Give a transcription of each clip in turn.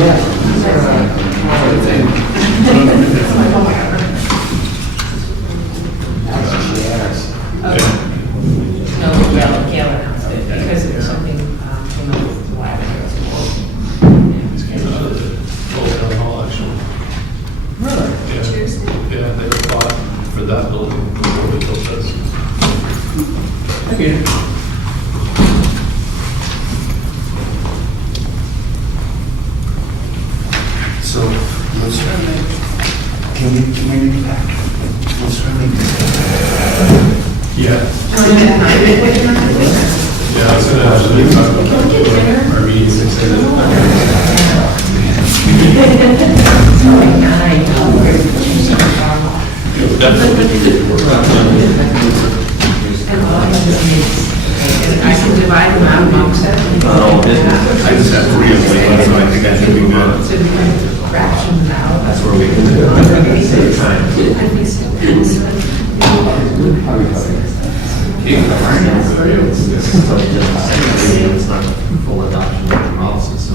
No, Gail announced it because there was something came up with the library. These came out of the Old Town Hall, actually. Really? Yeah. Yeah, they were bought for that building before we built this. Okay. So, let's can we make that? Let's make Yeah. Yeah, I was gonna actually talk about our meetings and say that. I can divide them out amongst them. I just have 3 of them, so I think I should be good. So we can fraction them out. That's where we can do It's not full adoption of the policy, so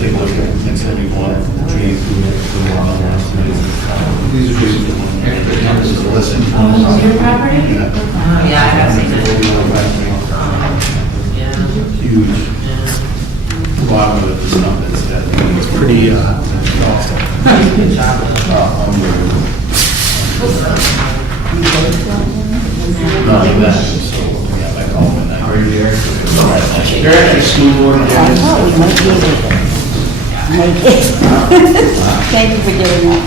They look at next time you want trees. These are basically the ones. This is the listen. Oh, your property? Yeah. Oh, yeah, I have seen it. Yeah. Huge. The bottom of it is not that steady. It's pretty, Good job. not like that. So, yeah, like all of that. how are you there? They're actually school board I thought we might be able to make it. Thank you for doing that.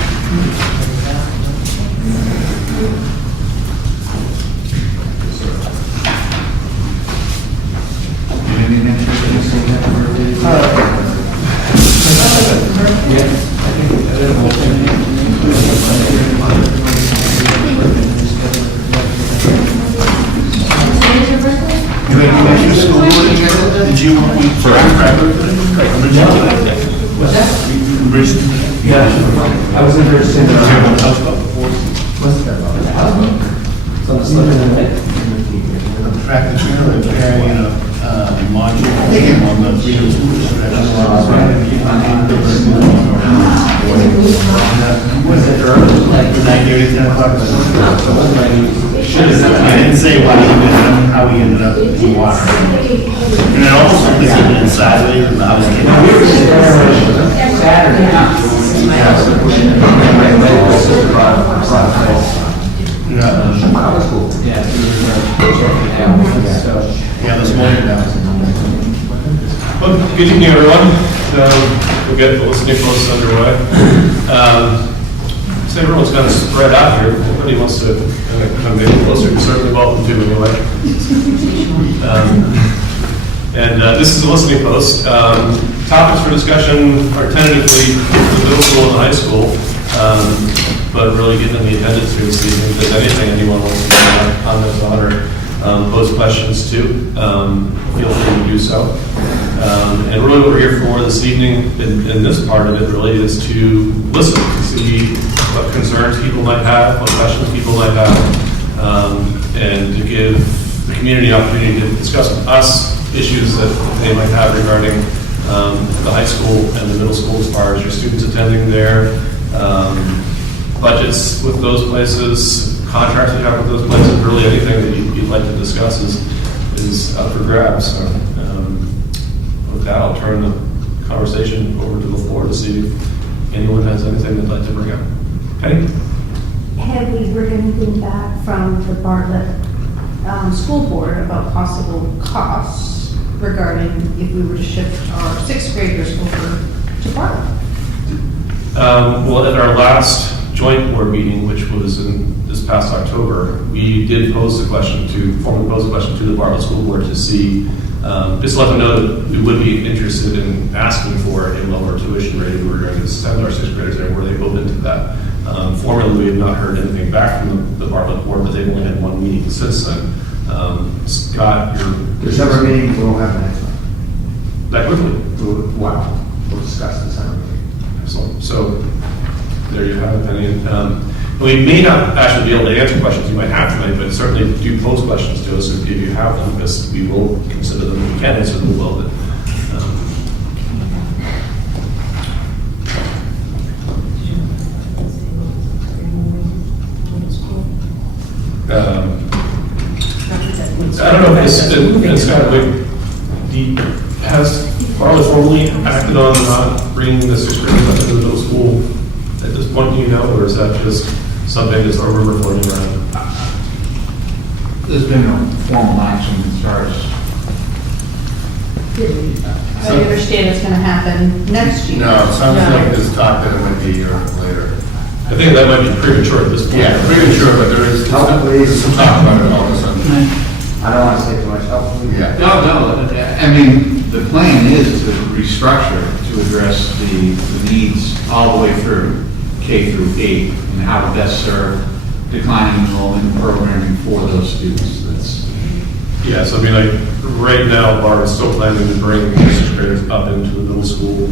You had any extra school board agenda? Did you want me to What's that? Yeah, I was interested in, House club before? what's that about? It's on the slide. Tractor trailer and carrying a module on the freedom Was it early? Like 9:30, 10 o'clock? I didn't say why he ended up, how he ended up in the water. And it almost looked like he been sideways and I was kidding. Yeah. That was cool. Yeah. Yeah, this morning now. Well, good evening, everyone. We'll get the listening posts underway. So everyone's kind of spread out here. If anybody wants to kind of come in closer, you're certainly welcome to anyway. This is a listening post. Topics for discussion are tentatively the middle school and the high school, but really given the attendance here this evening, if there's anything anyone wants to comment on or pose questions to, feel free to do so. And really what we're here for this evening, in this part of it really, is to listen, to see what concerns people might have, what questions people might have, and to give the community opportunity to discuss with us issues that they might have regarding the high school and the middle school as far as your students attending there, budgets with those places, contracts you have with those places, really anything that you'd like to discuss is up for grabs. So, with that, I'll turn the conversation over to the floor to see if anyone has anything they'd like to bring up. Penny? Have we heard anything back from the Bartlett School Board about possible costs regarding if we were to shift our 6th graders over to Bartlett? Well, at our last joint board meeting, which was in this past October, we did formally pose a question to the Bartlett School Board to see, just to let them know that we would be interested in asking for a lower tuition rate if we were going to send our 6th graders there. Were they open to that? Formally, we have not heard anything back from the Bartlett Board, but they've only had one meeting since then. Scott, December meeting, we'll have the next one. that quickly. Wow. we'll discuss this. Excellent. So there you have it, Penny. We may not actually be able to answer questions you might have tonight, but certainly do pose questions to us if you have them, because we will consider them. We can answer them well, but I don't know if it's kind of like, has Bartlett formally acted on not bringing the sixth graders up into the middle school at this point, do you know, or is that just something that's a rumor floating around? There's been no formal action as far as, I understand it's gonna happen next year. No, it sounds like there's talk that it might be a year later. I think that might be premature at this point. Yeah, premature, but there's some talk about it all of a sudden. I don't want to say too much. Oh, Yeah. no, I mean, the plan is to restructure to address the needs all the way through K through 8 and how to best serve declining enrollment programming for those students. That's, Yeah, so I mean, like, right now, Barb is still planning to bring the sixth graders up into the middle school.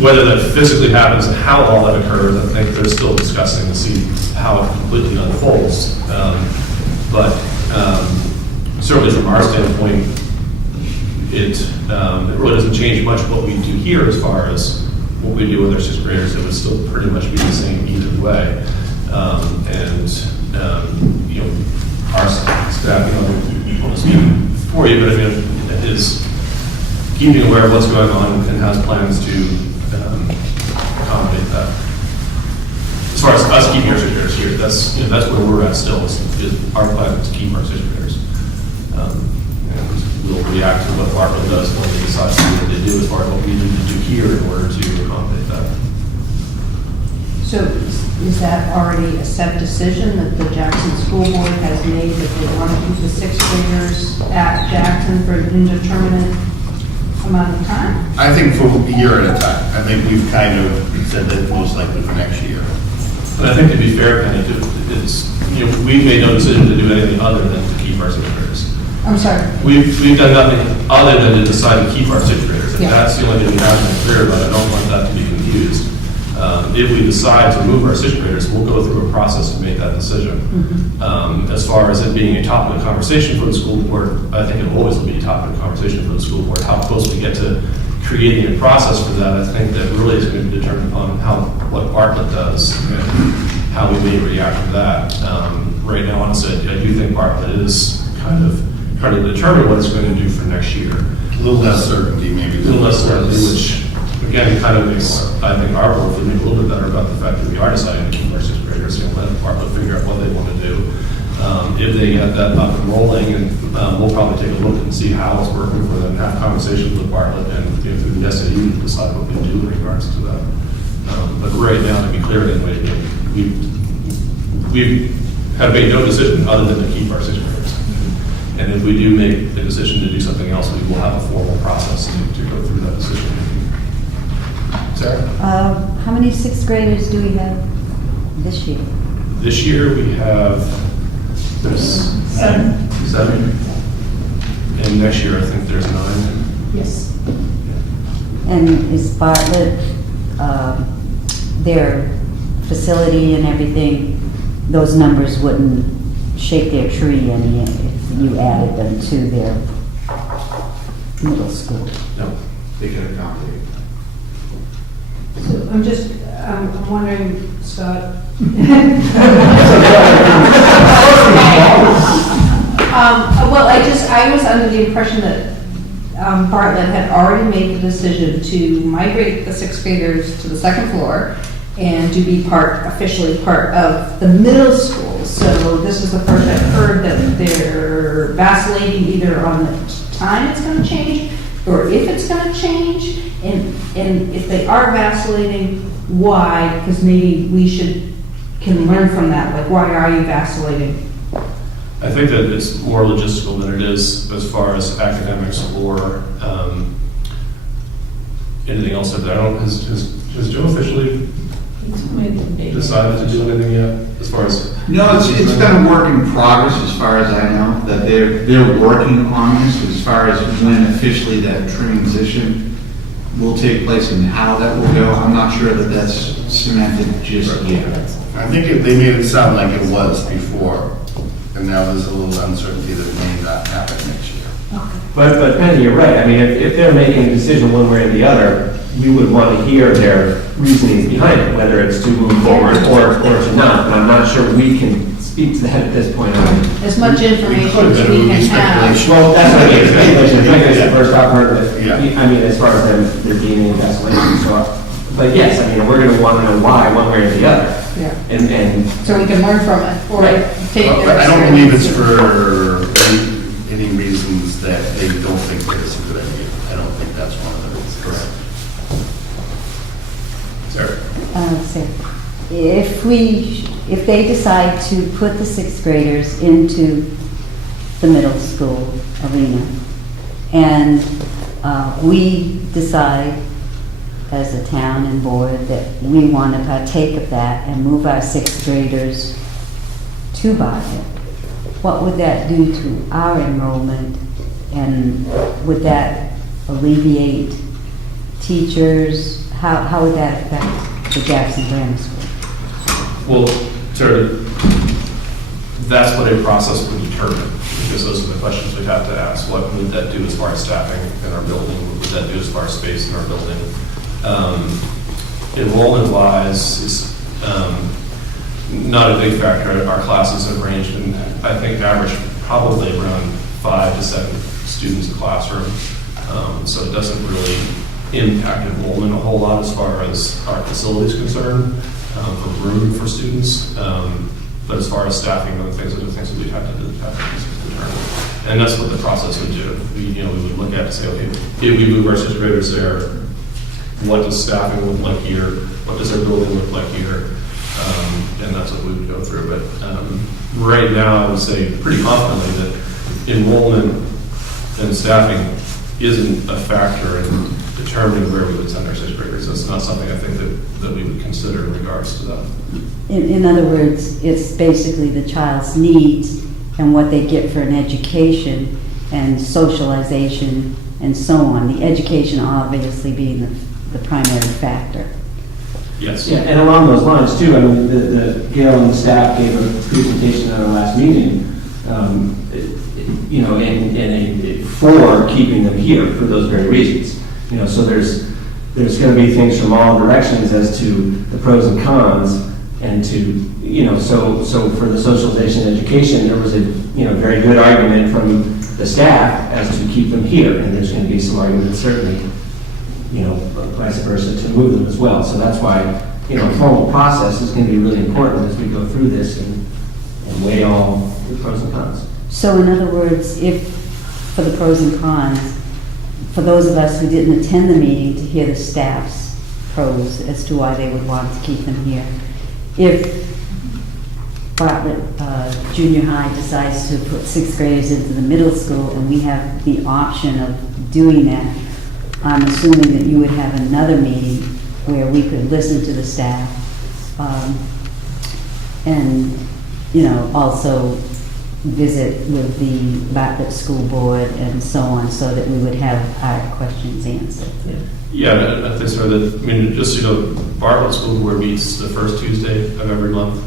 Whether that physically happens and how all that occurs, I think they're still discussing to see how it completely unfolds. But certainly from our standpoint, it really doesn't change much what we do here as far as what we do with our sixth graders. It would still pretty much be the same either way. You know, our staff, I don't want to speak for you, but I mean, it is keeping aware of what's going on and has plans to accommodate that. As far as us keeping our sixth graders here, that's where we're at still, is our plan is to keep our sixth graders. And we'll react to what Bartlett does when they decide to do what they do as far as what we need to do here in order to accommodate that. So is that already a set decision that the Jackson School Board has made that they want to keep the sixth graders at Jackson for an indeterminate amount of time? I think for a year at a time. I think we've kind of said that most likely for next year. And I think to be fair, Penny, it's, you know, we've made no decision to do anything other than to keep our sixth graders. I'm sorry. We've done nothing other than to decide to keep our sixth graders. And Yeah. that's the only thing we haven't been clear about. I don't want that to be confused. If we decide to move our sixth graders, we'll go through a process to make that decision. As far as it being a topic of conversation for the school board, I think it always will be a topic of conversation for the school board. How close we get to creating a process for that, I think that really is going to be determined upon what Bartlett does and how we may react to that. Right now, honestly, I do think Bartlett is kind of trying to determine what it's going to do for next year. A little less certainty, maybe. A little less certainty, which again kind of makes, I think, our board feel maybe a little bit better about the fact that we are deciding to keep our sixth graders and let Bartlett figure out what they want to do. If they get that up and rolling, and we'll probably take a look and see how it's working for them, have conversations with Bartlett and through the SAU to decide what we do in regards to that. But right now, to be clear, anyway, we have made no decision other than to keep our sixth graders. And if we do make the decision to do something else, we will have a formal process to go through that decision. Sarah? How many sixth graders do we have this year? This year, we have seven. And next year, I think there's 9. Yes. And is Bartlett, their facility and everything, those numbers wouldn't shake their tree any if you added them to their middle school? No. they can accommodate. So I'm wondering, Scott. Well, I was under the impression that Bartlett had already made the decision to migrate the sixth graders to the second floor and to be officially part of the middle school. So this is the first I've heard that they're vacillating either on the time it's going to change or if it's going to change. And if they are vacillating, why? Because maybe we can learn from that. Like, why are you vacillating? I think that it's more logistical than it is as far as academics or anything else like that. Has Joe officially decided to do anything yet as far as? No, it's been a work in progress as far as I know, that they're working on this as far as when officially that transition will take place and how that will go, I'm not sure that that's cemented just yet. I think they made it sound like it was before, and now there's a little uncertainty that it may not happen next year. But Penny, you're right. I mean, if they're making a decision one way or the other, we would want to hear their reasonings behind it, whether it's to move forward or to not. But I'm not sure we can speak to that at this point. As much information could, as but it we would be can have. speculation. Well, that's what I mean, speculation. I think that's the first I've heard of it. Yeah. I mean, as far as them, there being any vacillation, so. But yes, I mean, we're going to want to know why, one way or the other. Yeah. And So we can learn from it, or Right. take Well, their I don't believe it's experience. for any reasons that they don't think that it's a good idea. I don't think that's one of them. Correct. Sarah? So if they decide to put the sixth graders into the middle school arena, and we decide as a town and board that we want to partake of that and move our sixth graders to Bartlett, what would that do to our enrollment? And would that alleviate teachers? How would that affect the Jackson Grammar School? Well, Sarah, that's what a process would determine, because those are the questions we'd have to ask. What would that do as far as staffing in our building? What would that do as far as space in our building? Enrollment-wise, is not a big factor. Our classes have ranged, and I think average probably around 5 to 7 students a classroom. So it doesn't really impact enrollment a whole lot as far as our facilities concerned, for room for students. But as far as staffing and other things that we'd have to determine. And that's what the process would do. We would look at to say, okay, if we move our sixth graders there, what does staffing look like here? What does our building look like here? And that's what we would go through. But right now, I would say pretty confidently that enrollment and staffing isn't a factor in determining where we would send our sixth graders. That's not something I think that we would consider in regards to that. In other words, it's basically the child's needs and what they get for an education and socialization and so on. The education obviously being the primary factor. Yes. Yeah, and along those lines too, I mean, the Gail and the staff gave a presentation at our last meeting, for keeping them here for those very reasons. So there's going to be things from all directions as to the pros and cons, and to, so for the socialization and education, there was a, very good argument from the staff as to keep them here, and there's going to be some arguments certainly, vice versa, to move them as well. So that's why, a formal process is going to be really important as we go through this and weigh all the pros and cons. So in other words, if, for the pros and cons, for those of us who didn't attend the meeting to hear the staff's pros as to why they would want to keep them here, if Bartlett Junior High decides to put sixth graders into the middle school and we have the option of doing that, I'm assuming that you would have another meeting where we could listen to the staff and, also visit with the Bartlett School Board and so on, so that we would have our questions answered. Yeah, I think so. Just Bartlett School Board meets the first Tuesday of every month.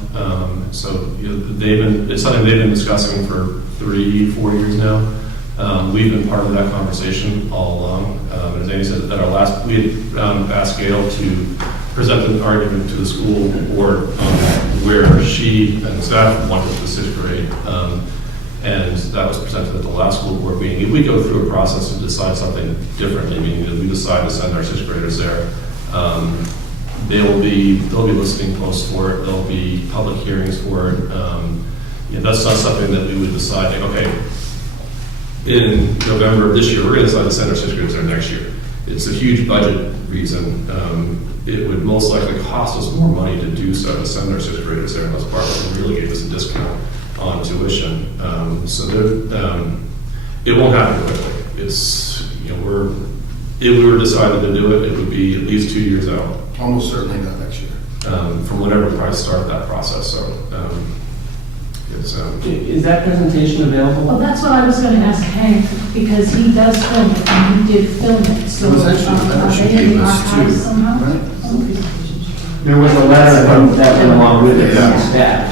It's something they've been discussing for 3-4 years now. We've been part of that conversation all along. As Amy said, at our last, we had asked Gail to present an argument to the school board where she and the staff wanted the sixth grade. And that was presented at the last school board meeting. If we go through a process and decide something differently, meaning that we decide to send our sixth graders there, they'll be listening posts for it. There'll be public hearings for it. That's not something that we would decide, like, okay, in November of this year, we're going to decide to send our sixth graders there next year. It's a huge budget reason. It would most likely cost us more money to do so, to send our sixth graders there, unless Bartlett really gave us a discount on tuition. It won't happen quickly. If we were decided to do it, it would be at least 2 years out. Almost certainly not next year. From whenever we try to start that process. So It's, Is that presentation available? Well, that's what I was gonna ask Hank, because he does film it, and he did film it, so. It was actually a letter are she they in gave the us archives too, somehow? right? There was a letter from that went along with it from the staff.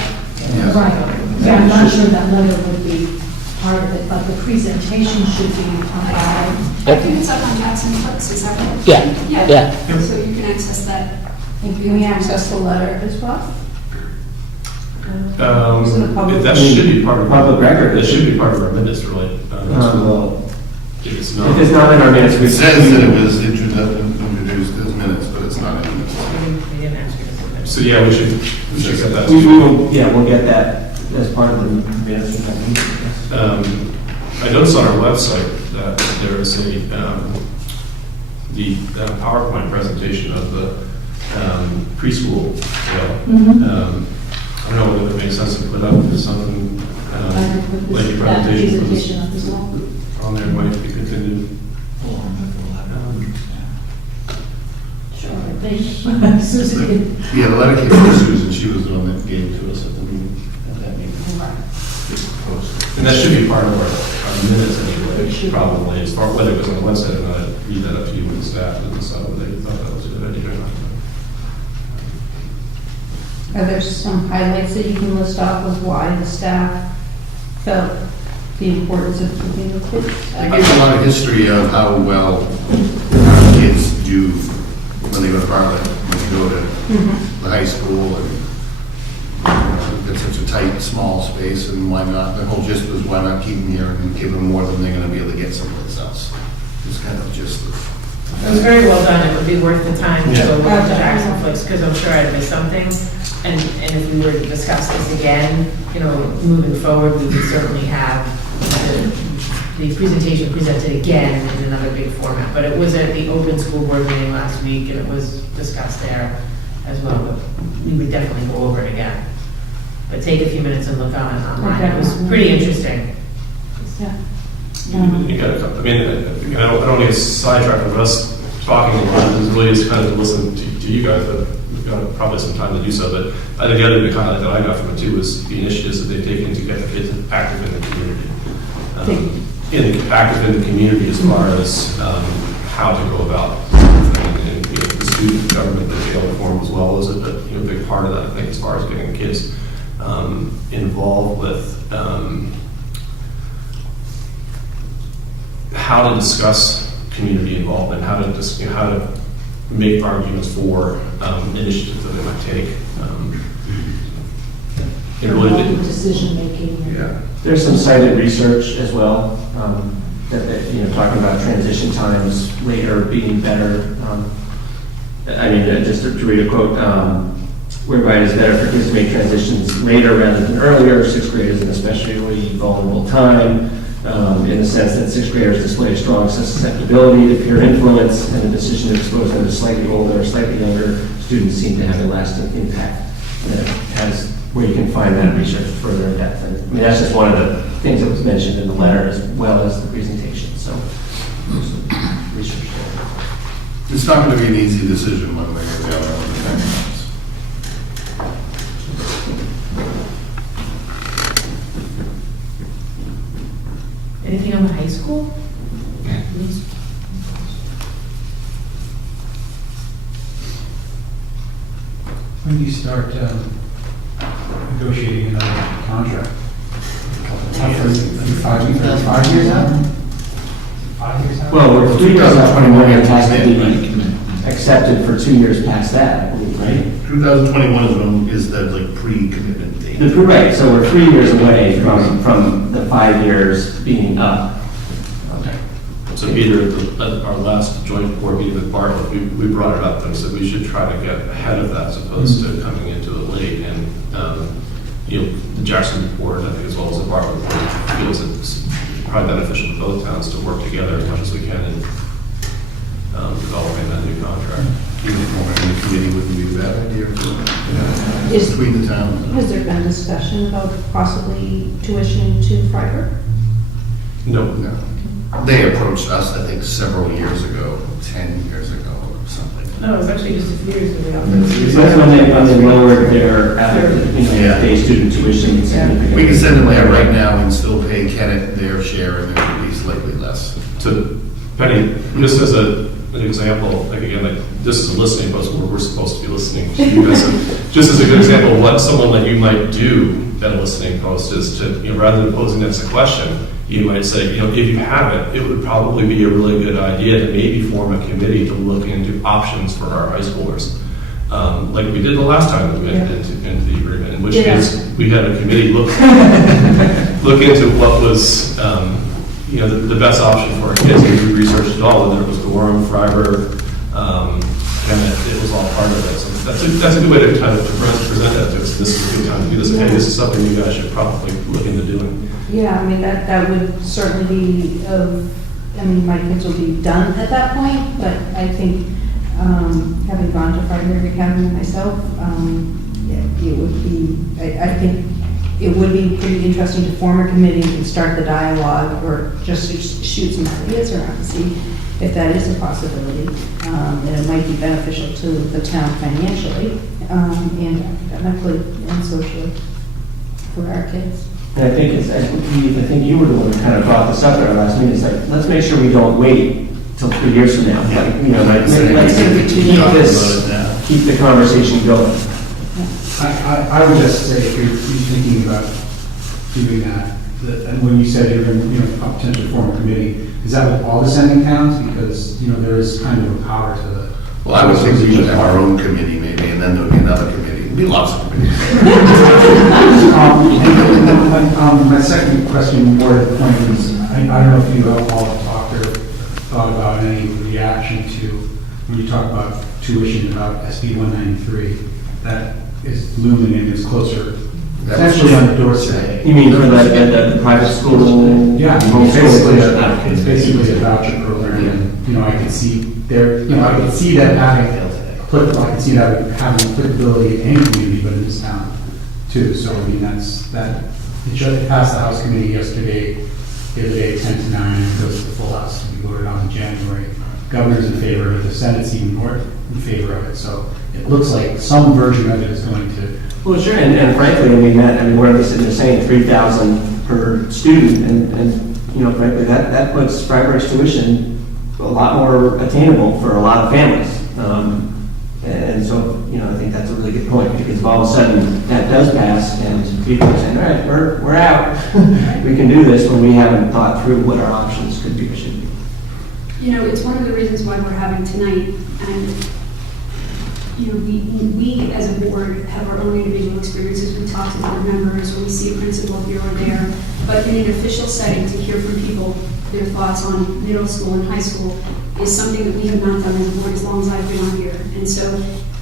Yeah. Right, yeah, I'm not sure that letter would be part of it, but the presentation should be provided. I think it's up on Jackson Clips, is that right? Yeah, yeah. So you can access that. Can we access the letter as well? that should be part of. Public record. That should be part of our minutes, really. Well, If it's if not. it's not in our minutes, we It says that it was introduced as minutes, but it's not in minutes. We didn't ask you to submit. So, yeah, we should get that. We will, yeah, we'll get that as part of the minutes. of that meeting, yes. I noticed on our website that there is the PowerPoint presentation of the preschool sale. I don't know whether it makes sense to put up something, like a That presentation for this presentation of this all. on there, might be continued. Sure, they, Susan can, Yeah, the letter came from Susan, she was the one that gave it to us at the meeting, at that meeting. And that should be part of our minutes anyway, probably, as far whether it was on the website or not. I'd leave that up to you and the staff to decide whether they thought that was a good idea or not. Are there some highlights that you can list off of why the staff felt the importance of keeping the kids? It gives a lot of history of how well our kids do when they go to Bartlett, when they go to the high school, and it's such a tight, small space, and why not, the whole gist was why not keep them here and give them more than they're gonna be able to get someplace else. It's kind of just, It was very well done. It would be worth the time to Yeah. go back to Jackson Flicks, because I'm sure I'd miss something. And if we were to discuss this again, moving forward, we would certainly have the presentation presented again in another big format. But it was at the open school board meeting last week, and it was discussed there as well. But we would definitely go over it again. But take a few minutes and look on it online. It was pretty interesting. yeah. You got a couple, I mean, I don't want to get sidetracked with us talking a lot. This really is kind of to listen to you guys, but we've got probably some time to do so. But I think the other big highlight that I got from it too was the initiatives that they've taken to get the kids active in the community. Active in the community as far as how to go about and the student government that they all form as well as a big part of that, I think, as far as getting the kids involved with how to discuss community involvement, how to make arguments for initiatives that they might take. It really did. Decision-making. Yeah. There's some cited research as well, talking about transition times later being better. Just to read a quote, whereby it is better for kids to make transitions later rather than earlier. Sixth graders, an especially vulnerable time, in the sense that sixth graders display a strong susceptibility to peer influence, and the decision to expose them to slightly older or slightly younger students seem to have a lasting impact. And it has where you can find that research further in depth. And, that's just one of the things that was mentioned in the letter as well as the presentation. So, there's some research there. it's not gonna be an easy decision one way or the other when the time comes. Anything on the high school? When do you start negotiating another contract? 5 years out? 5 years out? Well, we're 2021 and has to be accepted for 2 years past that, I believe, right? 2021 is the pre-commitment date. Right, so we're 3 years away from the 5 years being up. Okay. So Peter, at our last joint board meeting with Bartlett, we brought it up and said we should try to get ahead of that as opposed to coming into it late. And, the Jackson board, I think, as well as the Bartlett board, feels it's probably beneficial to both towns to work together as much as we can in developing that new contract. Even if more in the committee wouldn't be a bad idea to, Is- between the towns. Has there been discussion about possibly tuition to Freiburg? No, No. They approached us, I think, several years ago, 10 years ago or something. No, it was actually just a few years ago. That's when they lowered their, day student tuition significantly. We can send them there right now and still pay Kennett their share, and it would be slightly less. To Penny, just as an example, like again, like this is a listening post where we're supposed to be listening to you guys. Just as a good example, what someone like you might do at a listening post is to, rather than posing as a question, you might say, if you haven't, it would probably be a really good idea to maybe form a committee to look into options for our high schoolers. Like we did the last time we went into the agreement, in which case we had a committee look into what was the best option for our kids. We researched it all, whether it was Gorham, Freiburg, Kennett, it was all part of it. So that's a good way to kind of present that to us. This is a good time to do this. Hey, this is something you guys should probably look into doing. Yeah, I mean, that would certainly be, my kids will be done at that point, but I think, having gone to Freiburg Academy myself, it would be, I think it would be pretty interesting to form a committee and start the dialogue, or just shoot some ideas around to see if that is a possibility. And it might be beneficial to the town financially, and academically and socially for our kids. And I think you were the one who kind of brought this up at our last meeting. It's like, let's make sure we don't wait till 3 years from now. Let's keep the conversation going. I would just say, if you're thinking about doing that, and when you said you're going to, potentially form a committee, is that with all the sending towns? Because, there is kind of a power to the. Well, I would think we should have our own committee maybe, and then there would be another committee. There'd be lots of committees. My second question, more to the point, is I don't know if you all have talked or thought about any reaction to when you talk about tuition about SB 193, that is looming and is closer, essentially on the doorstep. You mean for the private school? Yeah, it's basically a voucher program, and I can see I can see that having applicability in any community, but in this town too. So it just passed the House Committee yesterday, the other day, 10 to 9, and it goes to the full House to be voted on in January. Governor's in favor of it, the Senate's even more in favor of it. So it looks like some version of it is going to. Well, sure, and frankly, we're only sitting there saying 3,000 per student, and frankly, that puts Freiburg's tuition a lot more attainable for a lot of families. And so, I think that's a really good point, because if all of a sudden that does pass and people are saying, all right, we're out, we can do this, when we haven't thought through what our options could be or should be. It's one of the reasons why we're having tonight, and we as a board have our own individual experiences. We talk to board members, or we see a principal here or there, but in an official setting, to hear from people their thoughts on middle school and high school is something that we have not done as a board as long as I've been on here. And so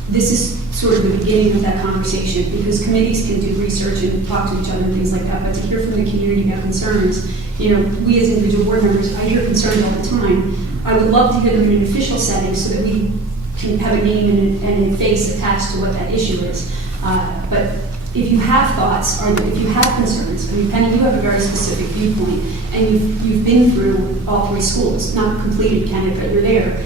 this is sort of the beginning of that conversation, because committees can do research and talk to each other and things like that, but to hear from the community about concerns, we as individual board members, I hear concerns all the time. I would love to hear them in an official setting so that we can have a name and a face attached to what that issue is. But if you have thoughts, or if you have concerns, Penny, you have a very specific viewpoint, and you've been through all 3 schools, not completed Kennett, but you're there.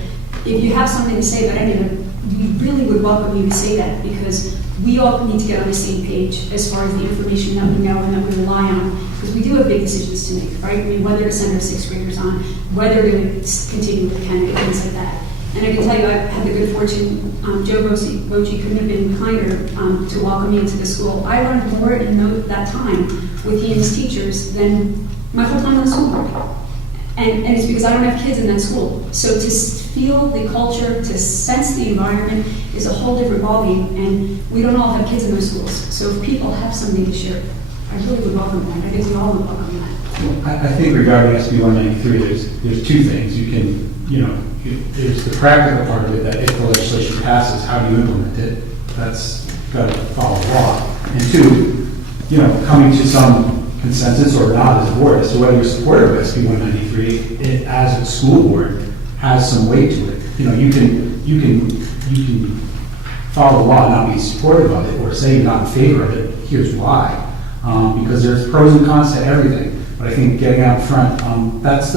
If you have something to say about any of them, we really would welcome you to say that, because we all need to get on the same page as far as the information that we know and that we rely on, because we do have big decisions to make, right? Whether to send our 6th graders on, whether to continue with Kennett, things like that. And I can tell you, I've had the good fortune, Joe Rochi couldn't have been kinder to welcome me into the school. I learned more in that time with he and his teachers than my whole time on the school board. And it's because I don't have kids in that school. So to feel the culture, to sense the environment is a whole different ballgame, and we don't all have kids in those schools. So if people have something to share, I really would welcome that. I think we all would welcome that. I think regarding SB 193, there's 2 things. You can, there's the practical part of it, that if the legislation passes, how do you implement it? That's got to follow law. And 2, coming to some consensus or not as a board as to whether you're supportive of SB 193, it, as a school board, has some weight to it. You can follow the law and not be supportive of it, or say you're not in favor of it. Here's why. Because there's pros and cons to everything. But I think getting out front, that's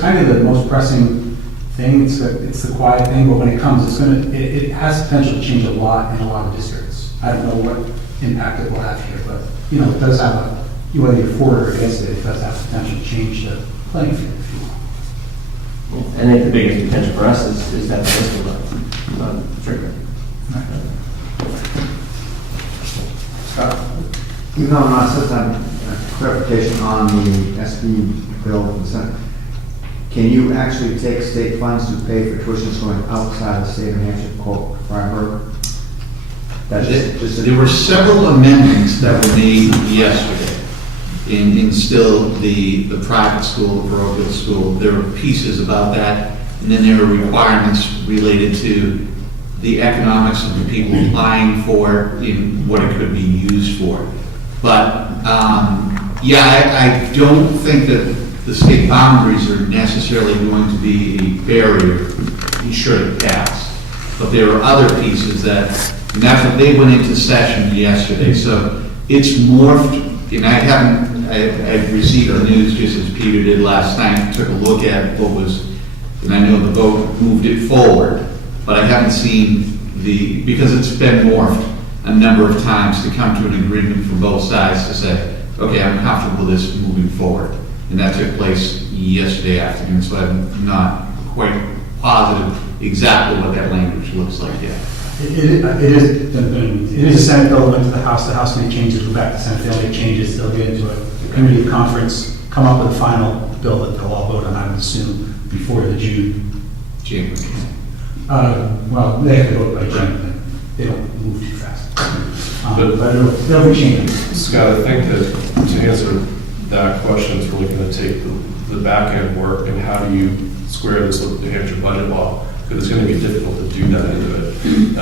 kind of the most pressing thing, it's the quiet thing, but when it comes, it has potential to change a lot in a lot of districts. I don't know what impact it will have here, but, you know, it does have whether you're for it or against it, it does have potential to change the playing field, if you will. I think the biggest potential for us is that the high school trigger. Even though I'm not set on clarification on the SB bill for the Senate, can you actually take state funds to pay for tuitions going outside the state of New Hampshire, quote, Freiburg? That's just There were several amendments that were made yesterday in still the private school, the parochial school. There were pieces about that, and then there were requirements related to the economics of the people applying for, in what it could be used for. But, I don't think that the state boundaries are necessarily going to be a barrier, should it pass. But there are other pieces that, and that's what they went into session yesterday. So it's morphed, and I've received the news just as Peter did last night, took a look at what was, and I know the vote moved it forward, but I haven't seen because it's been morphed a number of times to come to an agreement from both sides to say, okay, I'm comfortable with this moving forward. And that took place yesterday afternoon, so I'm not quite positive exactly what that language looks like yet. It is a Senate bill, it went to the House made changes, go back to Senate, they'll make changes, they'll get into a committee of conference, come up with a final bill that they'll all vote on, I would assume, before the June. Well, they have to vote by June, they don't move too fast. But they'll be changes. Scott, I think that to answer that question is really going to take the back end work and how do you square this with the New Hampshire budget law, because it's going to be difficult to do that into it.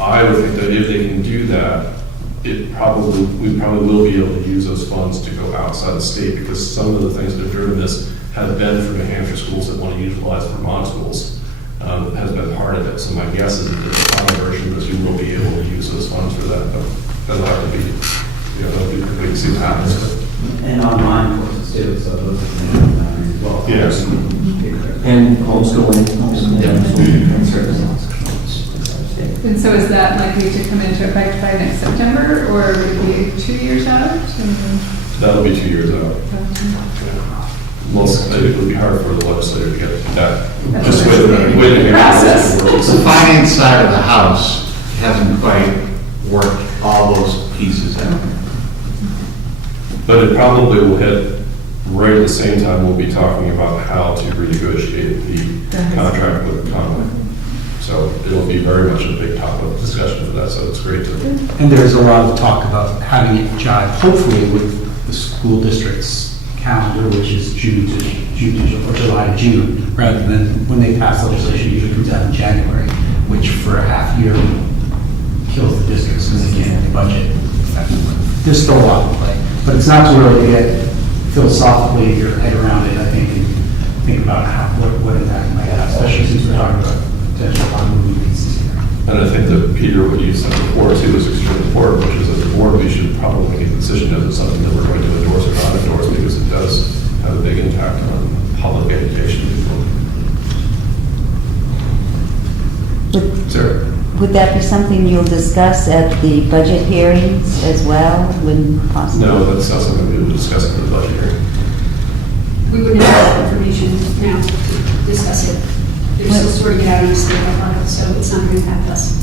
I would think that if they can do that, we probably will be able to use those funds to go outside the state, because some of the things that have driven this have been for New Hampshire schools that want to utilize Vermont schools. Has been part of it. So my guess is that the final version is you will be able to use those funds for that, but that'll have to be, that'll be quick to see what happens. And online courses too, so those are well. Yes. And homeschooling. And so is that likely to come into effect by next September, or would it be 2 years out? That'll be 2 years out. Most, it would be hard for the legislature to get that. Just wait a Process. The finance side of the House hasn't quite worked all those pieces out. But it probably will hit right at the same time we'll be talking about how to renegotiate the contract with Conway. So it'll be very much a big topic of discussion for that, so it's great to. And there's a lot of talk about having it jive, hopefully, with the school district's calendar, which is June or July to June, rather than when they pass legislation, usually comes out in January, which for a half year kills the districts because they can't budget effectively. There's still a lot to play, but it's not too early to get philosophically your head around it, I think, and think about what impact it might have, especially since we're talking about potential moving pieces here. And I think that Peter, what you said before too, is extremely important, which is as a board, we should probably make a decision as to something that we're going to endorse or not endorse, because it does have a big impact on public education. Sarah? Would that be something you'll discuss at the budget hearings as well, when possible? No, that's not something we will discuss in the budget hearing. We wouldn't have that information now to discuss it. They're still sorting it out in the state of Ohio, so it's not going to impact us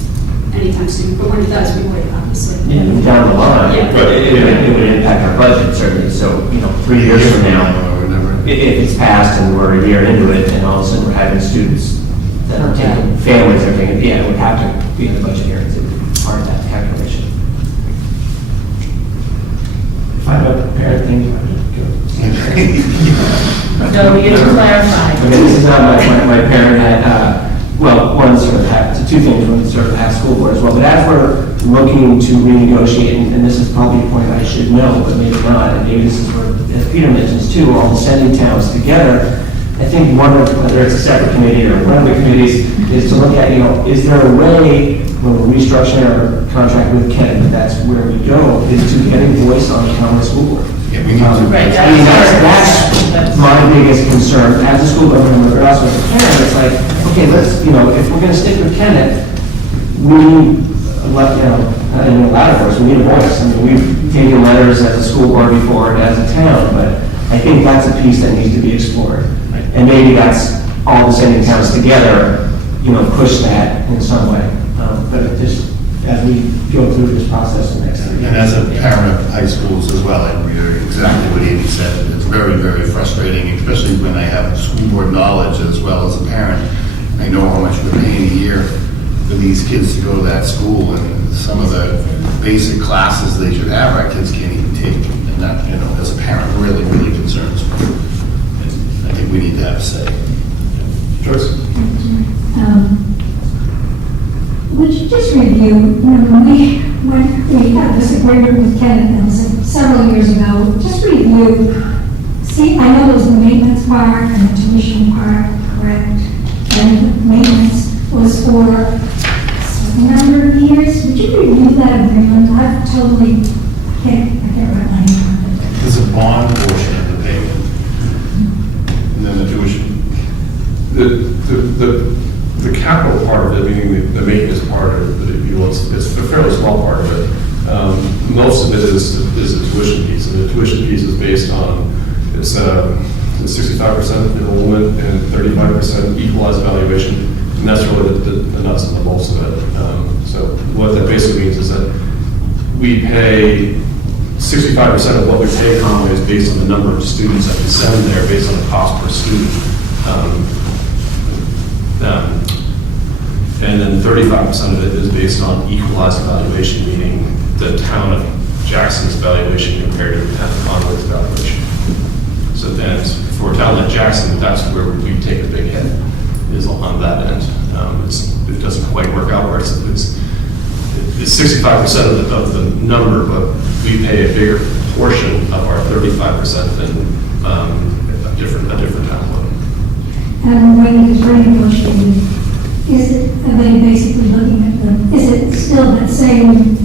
anytime soon. But when it does, we would, obviously. And down the line, Yeah. but it would impact our budget certainly. So, 3 years from now, if it's passed and we're a year into it, and all of a sudden we're having students that are taking, families are taking, it would have to be in the budget hearings. It would be part of that calculation. Find out the parent thing. No, we get to clarify. Okay, this is not my parent had, one sort of had, two things, one sort of had school board as well, but as we're looking to renegotiate, and this is probably a point I should know, but maybe not, and maybe this is where, as Peter mentions too, all the sending towns together, I think one of, whether it's a separate committee or one of the committees, is to look at, is there a way, when we're restructuring our contract with Kent, that's where we go, is to get a voice on the Conway School Board. Yeah, we need to. Right, I mean, that's my biggest concern as a school board member, but also as a parent. It's like, okay, let's, if we're gonna stick with Kennett, we need, in a lot of words, we need a voice. I mean, we've taken letters as a school board before and as a town, but I think that's a piece that needs to be explored. And maybe that's all the sending towns together, push that in some way. But it just, as we go through this process the next 3 years. And as a parent of high schools as well, I agree exactly what Amy said. It's very, very frustrating, especially when I have school board knowledge as well as a parent. I know how much we're paying a year for these kids to go to that school, and some of the basic classes they should have, our kids can't even take. And that, as a parent, really, really concerns me. And I think we need to have a say. Joyce? Would you just review, when we had this agreement with Kenneth, that was several years ago, just review, see, I know there's the maintenance part and the tuition part, correct? And maintenance was for a certain number of years. Would you review that agreement? I can't write my name on it. There's a bond portion of the payment, and then the tuition. The capital part of it, meaning the maintenance part of it, if you will, it's a fairly small part of it. Most of it is the tuition piece, and the tuition piece is based on, it's 65% enrollment and 35% equalized evaluation, and that's really the nuts and the bolts of it. So what that basically means is that we pay 65% of what we pay Conway is based on the number of students that we send there, based on the cost per student. And then 35% of it is based on equalized evaluation, meaning the town of Jackson's evaluation compared to the town of Conway's evaluation. So then for a town like Jackson, that's where we take a big hit, is on that end. It doesn't quite work out where it's 65% of the number, but we pay a bigger portion of our 35% than a different town would. And when it's renegotiated, are they basically looking at is it still that same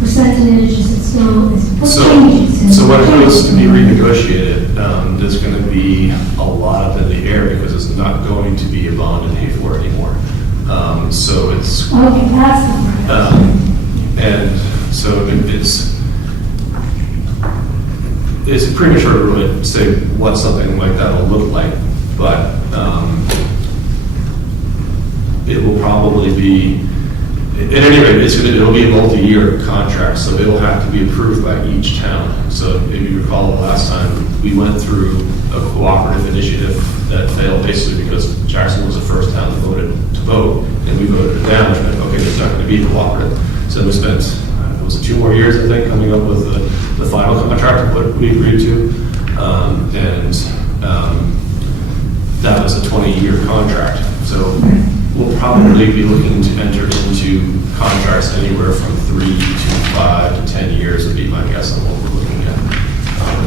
percentage, is it still, what changes? So when it goes to be renegotiated, there's going to be a lot up in the air because it's not going to be a bond to pay for anymore. So it's... Okay, that's the part. And so it's premature to really say what something like that will look like, but it will probably be, at any rate, it'll be a multi-year contract, so it'll have to be approved by each town. So if you recall the last time, we went through a cooperative initiative that failed basically because Jackson was the first town that voted to vote, and we voted it down, and okay, there's not going to be a cooperative. So we spent, it was 2 more years, I think, coming up with the final contract of what we agreed to. That was a 20-year contract. So we'll probably be looking to enter into contracts anywhere from 3 to 5 to 10 years would be my guess on what we're looking at.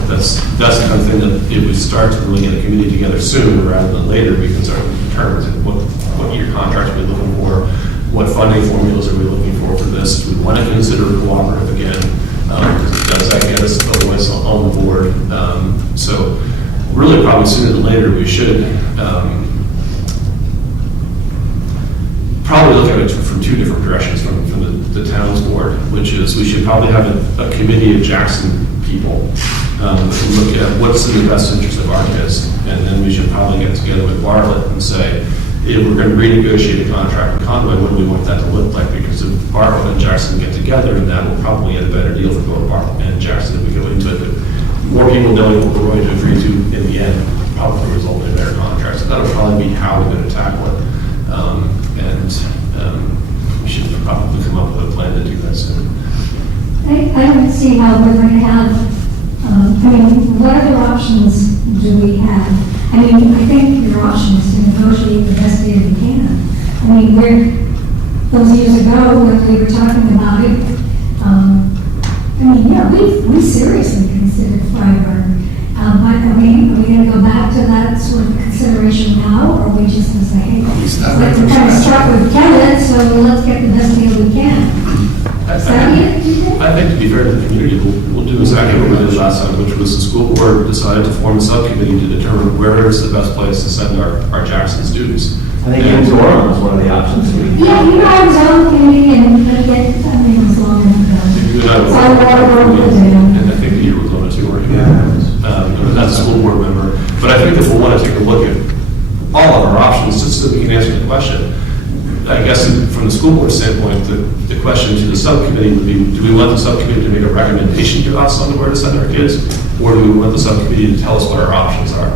That's the kind of thing that if we start to really get a committee together soon rather than later, we can start determining what year contracts we're looking for, what funding formulas are we looking for this. Do we want to consider cooperative again? Does that get us otherwise on the board? So really probably sooner than later we should probably look at it from 2 different directions from the town's board, which is we should probably have a committee of Jackson people look at what's in the best interest of our kids, and then we should probably get together with Bartlett and say, if we're going to renegotiate a contract with Conway, what do we want that to look like? Because if Bartlett and Jackson get together, and that will probably get a better deal for both Bartlett and Jackson if we go into it. But more people knowing what we're going to agree to in the end probably result in better contracts. So that'll probably be how we're going to tackle it. We should probably come up with a plan to do that soon. I don't see how we're going to have, what other options do we have? I think your option is to negotiate the best deal we can. Those years ago when we were talking about it, we seriously considered Freiburg. But are we going to go back to that sort of consideration now, or are we just going to say, hey, we're kind of stuck with Kenneth, so let's get the best deal we can? I think to be fair to the community, we'll do exactly what we're doing last time, which was the school board decided to form a subcommittee to determine where is the best place to send our Jackson students. I think even Durham was one of the options. Yeah, you know, I was on the committee and again, I mean, it was long enough. You and I were- So I wanted to work with them. And I think that you were going to work. As a school board member. But I think that we'll want to take a look at all of our options just so we can answer the question. I guess from the school board standpoint, the question to the subcommittee would be, do we want the subcommittee to make a recommendation to us on where to send our kids? Or do we want the subcommittee to tell us what our options are?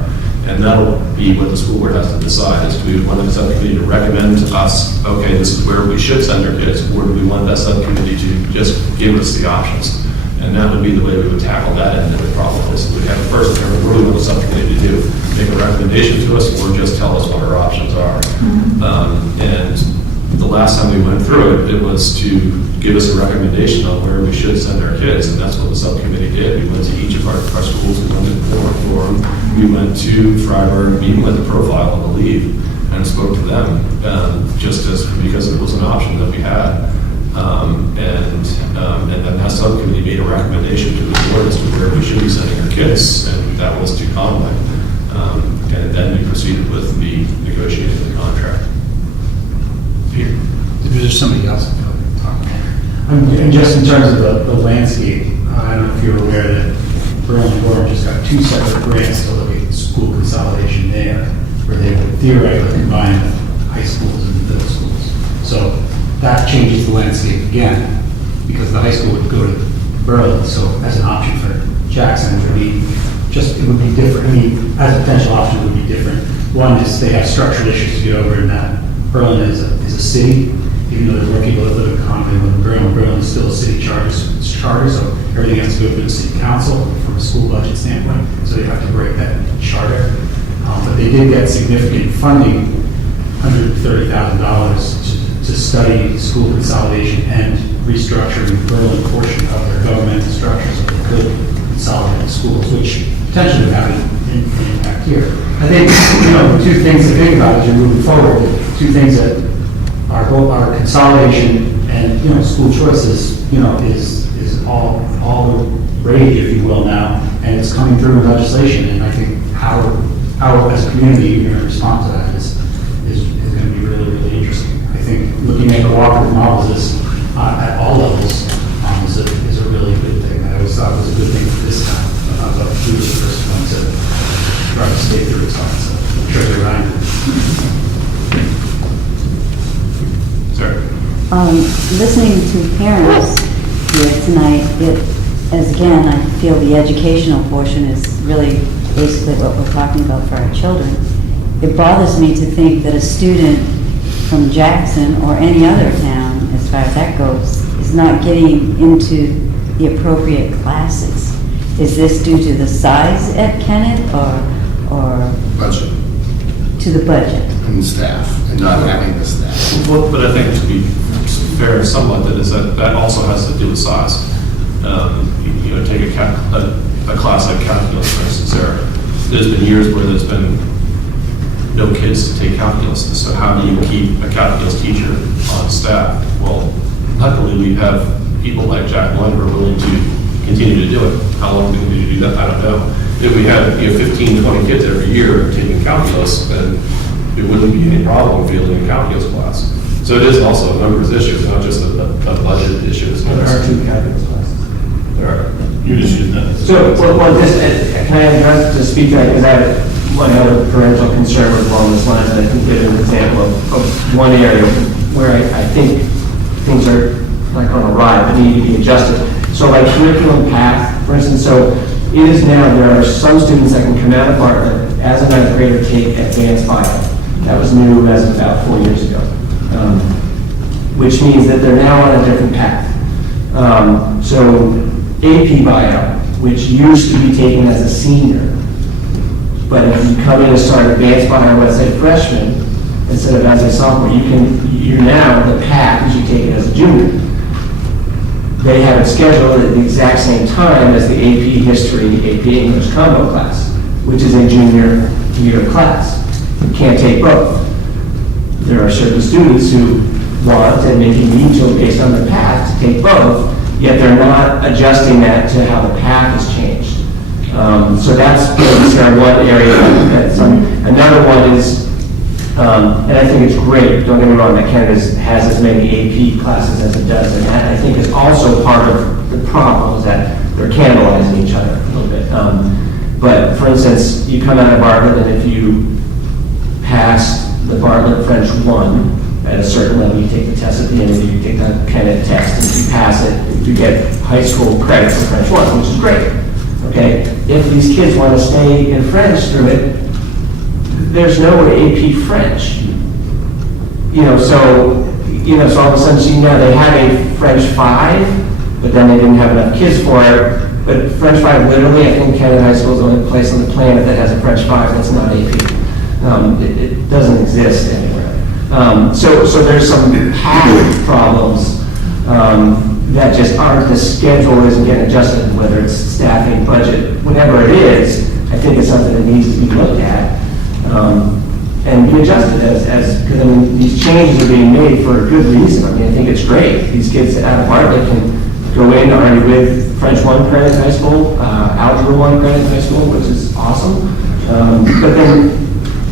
And that'll be what the school board has to decide, is do we want the subcommittee to recommend to us, okay, this is where we should send our kids? Or do we want that subcommittee to just give us the options? And that would be the way we would tackle that end of the problem, is we have to first determine what we want the subcommittee to do, make a recommendation to us, or just tell us what our options are. And the last time we went through it, it was to give us a recommendation on where we should send our kids, and that's what the subcommittee did. We went to each of our schools, we went to Durham, we went to Freiburg, we even went to Profile, I believe, and spoke to them, because it was an option that we had. And then that subcommittee made a recommendation to the board as to where we should be sending our kids, and that was to Conway. And then we proceeded with the negotiating of the contract. Peter? There's somebody else. And just in terms of the landscape, I don't know if you're aware that Berlin and Durham just got 2 separate grants to look at school consolidation there, where they would theoretically combine the high schools and the middle schools. So that changes the landscape again, because the high school would go to Berlin, so as an option for Jackson, it would be different. I mean, as a potential option, it would be different. One is they have structural issues to get over in that Berlin is a city, even though there's more people that live in Conway than in Berlin. Berlin is still a city charter, so everything has to go through the city council from a school budget standpoint, so they have to break that charter. But they did get significant funding, $130,000 to study school consolidation and restructuring the Berlin portion of their governmental structure so they could consolidate schools, which potentially would have an impact here. I think, the two things to think about as you're moving forward, two things that are both our consolidation and, school choices, is all the rage, if you will, now, and it's coming through in legislation, and I think how as a community you're going to respond to that is going to be really, really interesting. I think looking at cooperative models at all levels is a really good thing. I always thought it was a good thing for this time. But we were the first one to try to stay through its own, so Treasurer Ryan. Sorry. Listening to parents here tonight, again, I feel the educational portion is really basically what we're talking about for our children. It bothers me to think that a student from Jackson or any other town, as far as that goes, is not getting into the appropriate classes. Is this due to the size at Kennett or Budget to the budget? and staff, and not having the staff. Well, but I think to be fair somewhat, that also has to do with size. Take a class like calculus, for instance. There's been years where there's been no kids to take calculus. So how do you keep a calculus teacher on staff? Well, luckily we have people like Jack Lund who are willing to continue to do it. How long do we do that? I don't know. If we had 15, 20 kids every year taking calculus, then it wouldn't be any problem fielding a calculus class. So it is also a numbers issue. It's not just a budget issue. There are 2 calculus classes. There are. You just use that. So, can I address to speak to that, because I have one other parental concern along this line, and I can give an example of one area where I think things are like on a ride, but need to be adjusted. So like curriculum path, for instance, so it is now, there are some students that can come out of Bartlett as a 9th grader take advanced bio. That was new as of about 4 years ago, which means that they're now on a different path. So AP bio, which used to be taken as a senior, but if you come in and start advanced bio as a freshman instead of as a sophomore, you're now the path as you take it as a junior. They have it scheduled at the exact same time as the AP History, AP English combo class, which is a junior year class. You can't take both. There are certain students who want and maybe need to, based on their path, to take both, yet they're not adjusting that to how the path has changed. So that's kind of one area. Another one is, and I think it's great, don't get me wrong, that Canada has as many AP classes as it does, and that I think is also part of the problem, is that they're cannibalizing each other a little bit. But for instance, you come out of Bartlett, and if you pass the Bartlett French 1 at a certain level, you take the test at the end, and you take the Kennett test, and if you pass it, you get high school credit for French 1, which is great. Okay, if these kids want to stay in French through it, there's no AP French. So all of a sudden, see, now they have a French 5, but then they didn't have enough kids for it. But French 5, literally, I think Canada High School is the only place on the planet that has a French 5 that's not AP. It doesn't exist anywhere. So there's some path problems that just aren't, the schedule isn't getting adjusted, whether it's staffing, budget, whatever it is. I think it's something that needs to be looked at and be adjusted because these changes are being made for a good reason. I think it's great. These kids out of Bartlett can go in already with French 1 credit in high school, Algebra 1 credit in high school, which is awesome. But then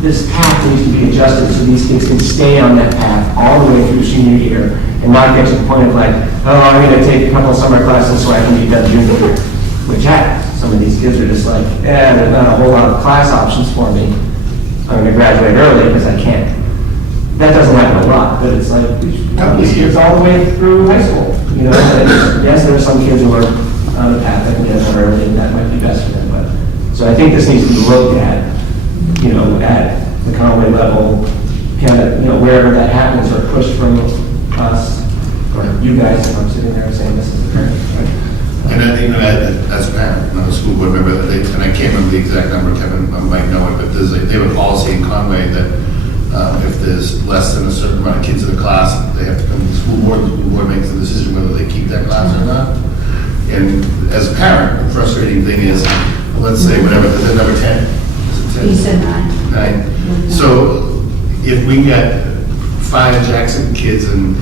this path needs to be adjusted so these kids can stay on that path all the way through senior year and not get to the point of like, oh, I'm going to take a couple of summer classes so I can be done junior year, which happens. Some of these kids are just like, there's not a whole lot of class options for me. I'm going to graduate early because I can't. That doesn't happen a lot, but it's like, these kids all the way through high school. Yes, there are some kids who are on the path that can get more early, and that might be best for them. But so I think this needs to be looked at, at the Conway level, wherever that happens, or pushed from us or you guys. If I'm sitting there saying this is the parent, right? And I think as a parent, not a school board member, and I can't remember the exact number, Kevin might know it, but they have a policy in Conway that if there's less than a certain amount of kids in the class, they have to come to the school board makes the decision whether they keep that class or not. And as a parent, the frustrating thing is, let's say whatever, the number 10. Is it 10? He said 9. 9. So if we get 5 Jackson kids and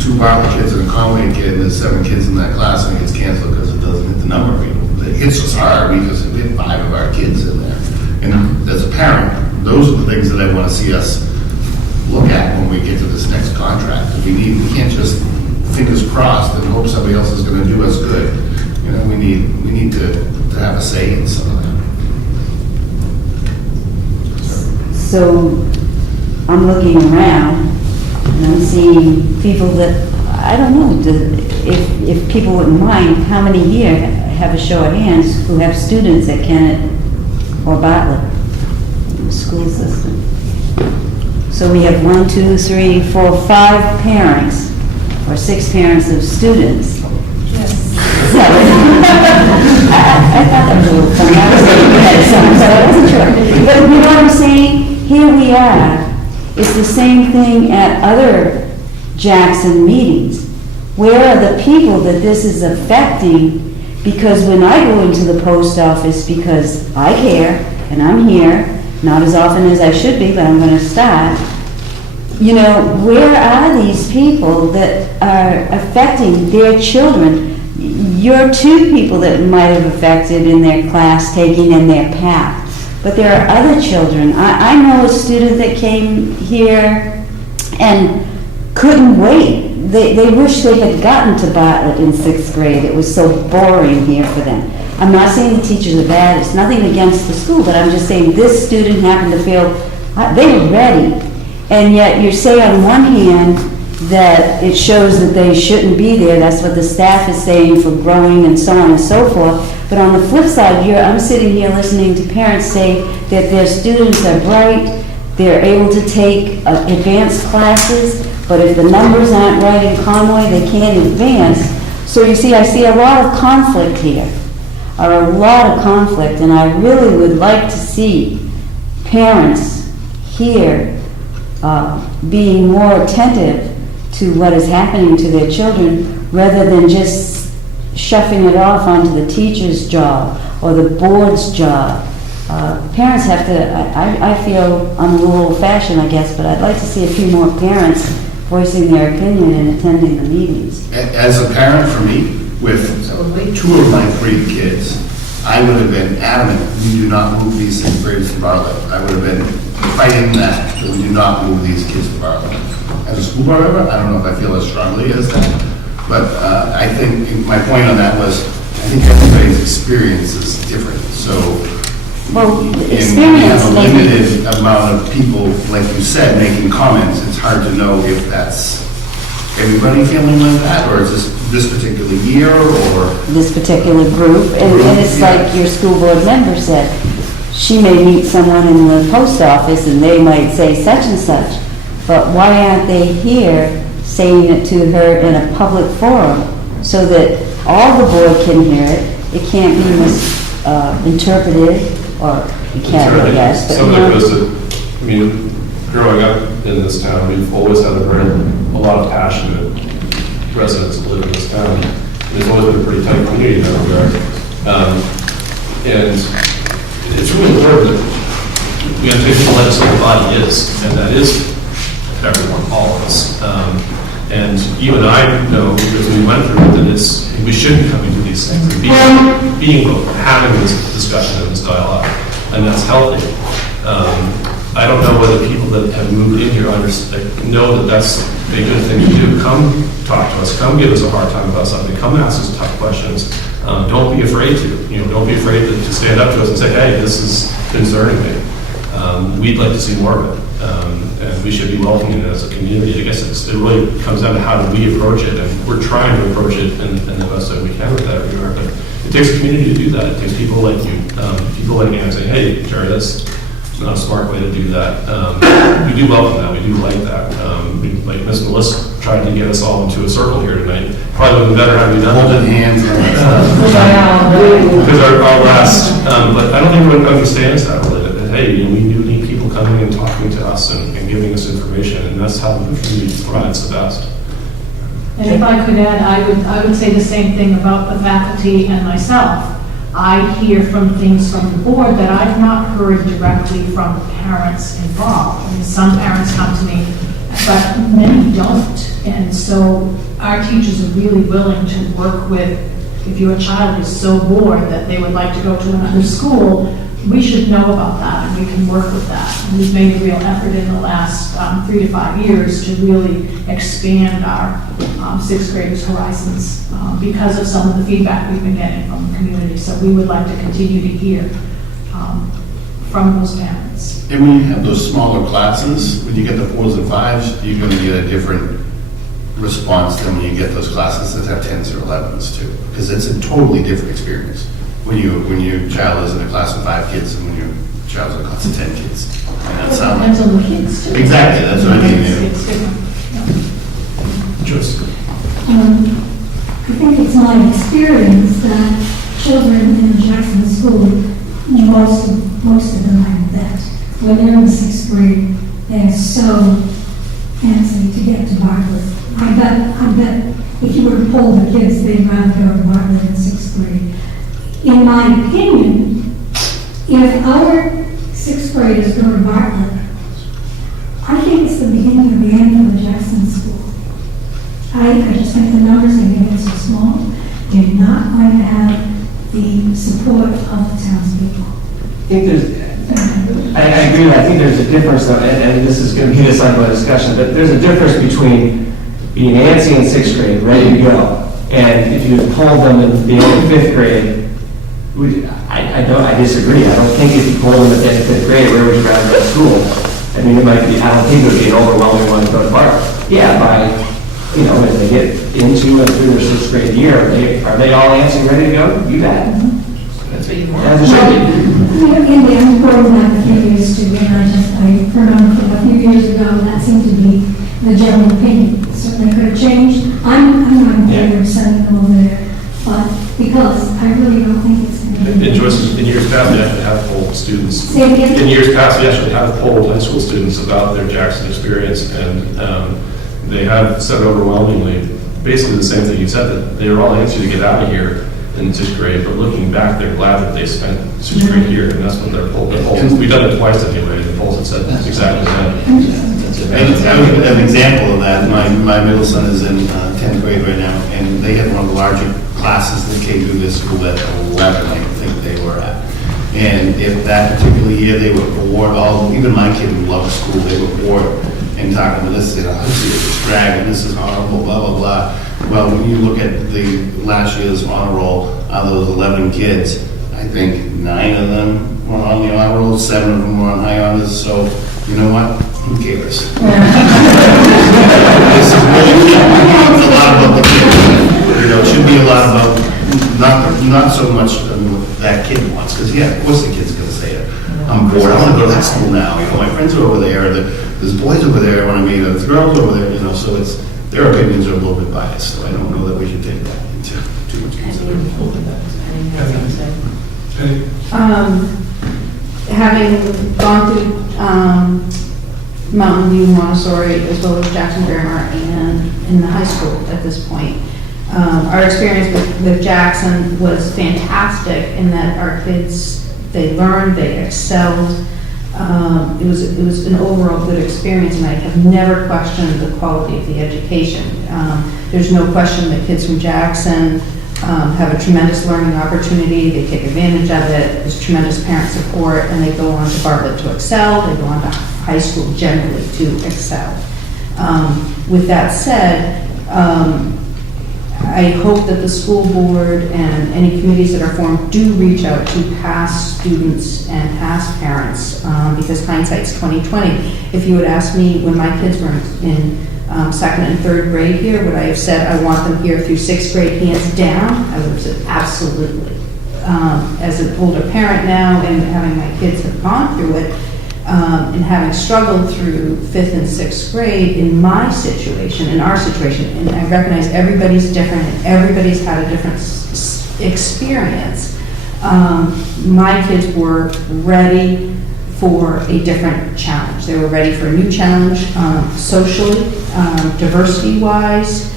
2 Bartlett kids and a Conway kid, and there's 7 kids in that class, and it gets canceled because it doesn't hit the number of people. It hits us hard because we have 5 of our kids in there. And as a parent, those are the things that I want to see us look at when we get to this next contract. We can't just fingers crossed and hope somebody else is going to do us good. We need to have a say in some of that. So I'm looking around and I'm seeing people that, I don't know, if people wouldn't mind, how many here have a show of hands who have students at Kennett or Bartlett school system? So we have 1, 2, 3, 4, 5 parents or 6 parents of students. Yes. I thought that was a little funny. I was thinking you had some, so I wasn't sure. But you know what I'm saying? Here we are. It's the same thing at other Jackson meetings. Where are the people that this is affecting? Because when I go into the post office, because I care, and I'm here, not as often as I should be, but I'm going to start. Where are these people that are affecting their children? You're 2 people that might have affected in their class, taking in their path. But there are other children. I know a student that came here and couldn't wait. They wish they had gotten to Bartlett in 6th grade. It was so boring here for them. I'm not saying the teachers are bad. It's nothing against the school, but I'm just saying this student happened to feel they were ready. And yet you say on one hand that it shows that they shouldn't be there. That's what the staff is saying for growing and so on and so forth. But on the flip side, I'm sitting here listening to parents say that their students are bright, they're able to take advanced classes, but if the numbers aren't right in Conway, they can't advance. So you see, I see a lot of conflict here, and I really would like to see parents here being more attentive to what is happening to their children rather than just shuffling it off onto the teacher's job or the board's job. Parents have to, I feel I'm a little old-fashioned, I guess, but I'd like to see a few more parents voicing their opinion and attending the meetings. As a parent for me, with 2 of my 3 kids, I would have been adamant, we do not move these sixth graders to Bartlett. I would have been fighting that we do not move these kids to Bartlett. As a school board member, I don't know if I feel as strongly as that, but I think my point on that was, I think everybody's experience is different, so. Well, And we experience have a maybe- limited amount of people, like you said, making comments. It's hard to know if that's everybody feeling like that, or is this particular year, or? This particular group, and it's like your school board member said, she may meet someone in the post office and they might say such and such, but why aren't they here saying it to her in a public forum so that all the board can hear it? It can't be misinterpreted, or it can, I guess, but Some you of it know. goes to, I mean, growing up in this town, we've always had a lot of passionate residents that live in this town. There's always been a pretty tight community in that regard. And it's really important that we understand what the legislative body is, and that is everyone, all of us. And you and I know, because we went through it, that we shouldn't be coming to these things, and being having this discussion and this dialogue, and that's healthy. I don't know whether people that have moved in here know that that's a good thing to do. Come talk to us. Come give us a hard time about something. Come ask us tough questions. Don't be afraid to. Don't be afraid to stand up to us and say, "Hey, this is concerning me. We'd like to see more of it, and we should be welcoming it as a community." I guess it really comes down to how do we approach it, and we're trying to approach it in the best way we can with that regard. But it takes a community to do that. It takes people like you, people like me, and say, "Hey, Jerry, that's not a smart way to do that." We do welcome that. We do like that. Like Ms. Melissa tried to get us all into a circle here tonight. Probably would have been better had we done Holding that. hands. Because our last, but I don't think everyone understands that really. That, hey, we do need people coming and talking to us and giving us information, and that's how the community thrives the best. And if I could add, I would say the same thing about the faculty and myself. I hear from things from the board that I've not heard directly from parents involved. I mean, some parents come to me, but many don't. And so our teachers are really willing to work with, if your child is so bored that they would like to go to another school, we should know about that and we can work with that. And we've made a real effort in the last 3 to 5 years to really expand our sixth graders' horizons because of some of the feedback we've been getting from the community. So we would like to continue to hear from those parents. And when you have those smaller classes, when you get the 4s and 5s, you're going to get a different response than when you get those classes that have 10s or 11s too, because it's a totally different experience when your child is in a class of 5 kids and when your child's in a class of 10 kids. And that sounds Depends on the kids too. Exactly, that's what I mean. It's different. Just I think it's my experience that children in the Jackson school, most of them like that. When they're in the 6th grade, they're so antsy to get to Bartlett. I bet if you were to poll the kids, they'd rather go to Bartlett in 6th grade. In my opinion, if our 6th graders go to Bartlett, I think it's the beginning of the end of the Jackson school. I just think the numbers are getting so small. They're not going to have the support of the townspeople. I think I agree. I think there's a difference, though, and this is going to be a sidebar discussion, but there's a difference between being antsy in 6th grade, ready to go, and if you polled them at the beginning of 5th grade, I disagree. I don't think if you polled them at the end of 5th grade, where would you rather go to school? I mean, I don't think it would be an overwhelming one to go to Bartlett. Yeah, as they get into and through their 6th grade year, are they all antsy and ready to go? You bet. That's what you want. As it should be. Andy, I'm growing up a few years too, and I remember from a few years ago, that seemed to be the general opinion. Certainly could have changed. I'm not in favor of sending them over there, but because I really don't think it's going to be. in years past, we actually have polled students. Say it again? In years past, we actually have polled high school students about their Jackson experience, and they have said overwhelmingly basically the same thing you said, that they were all anxious to get out of here in 6th grade, but looking back, they're glad that they spent 6th grade here, and that's what their polls. We've done it twice anyway, the polls have said exactly that. An example of that, my middle son is in 10th grade right now, and they had one of the larger classes that came through this school at 11, I think they were at. And if that particular year, they were bored, even my kid who loved school, they were bored and talking about this, this is drag, and this is horrible, blah, blah, blah. Well, when you look at the last year's honor roll, out of those 11 kids, I think 9 of them were on the honor roll, 7 of them were on high honors, so you know what? Who cares? This is really, it's a lot about the kids. You know, it should be a lot about, not so much what that kid wants, because yeah, of course the kid's gonna say it. I'm bored, I wanna go to that school now, you know, my friends are over there, there's boys over there I wanna meet, there's girls over there, you know, so it's, their opinions are a little bit biased, so I don't know that we should take that into too much consideration. Having gone through Mountain View Montessori as well as Jackson Grammar and in the high school at this point, our experience with Jackson was fantastic in that our kids, they learned, they excelled. It was an overall good experience, and I have never questioned the quality of the education. There's no question that kids from Jackson have a tremendous learning opportunity, they take advantage of it, there's tremendous parent support, and they go on to Bartlett to excel, they go on to high school generally to excel. With that said, I hope that the school board and any committees that are formed do reach out to past students and past parents, because hindsight's 20/20. If you had asked me when my kids were in second and third grade here, would I have said I want them here through sixth grade hands down? I would have said absolutely. As an older parent now and having my kids have gone through it, and having struggled through fifth and sixth grade in my situation, in our situation, and I recognize everybody's different and everybody's had a different experience, my kids were ready for a different challenge. They were ready for a new challenge, socially, diversity-wise,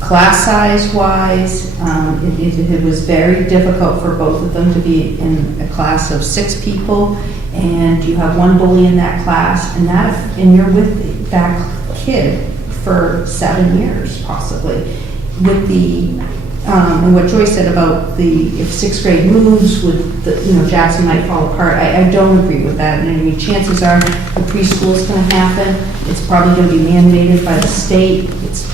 class size-wise. It was very difficult for both of them to be in a class of 6 people, and you have one bully in that class, and you're with that kid for 7 years, possibly. With the and what Joyce said about if 6th grade moves, Jackson might fall apart. I don't agree with that. And I mean, chances are the preschool is going to happen. It's probably going to be mandated by the state. It's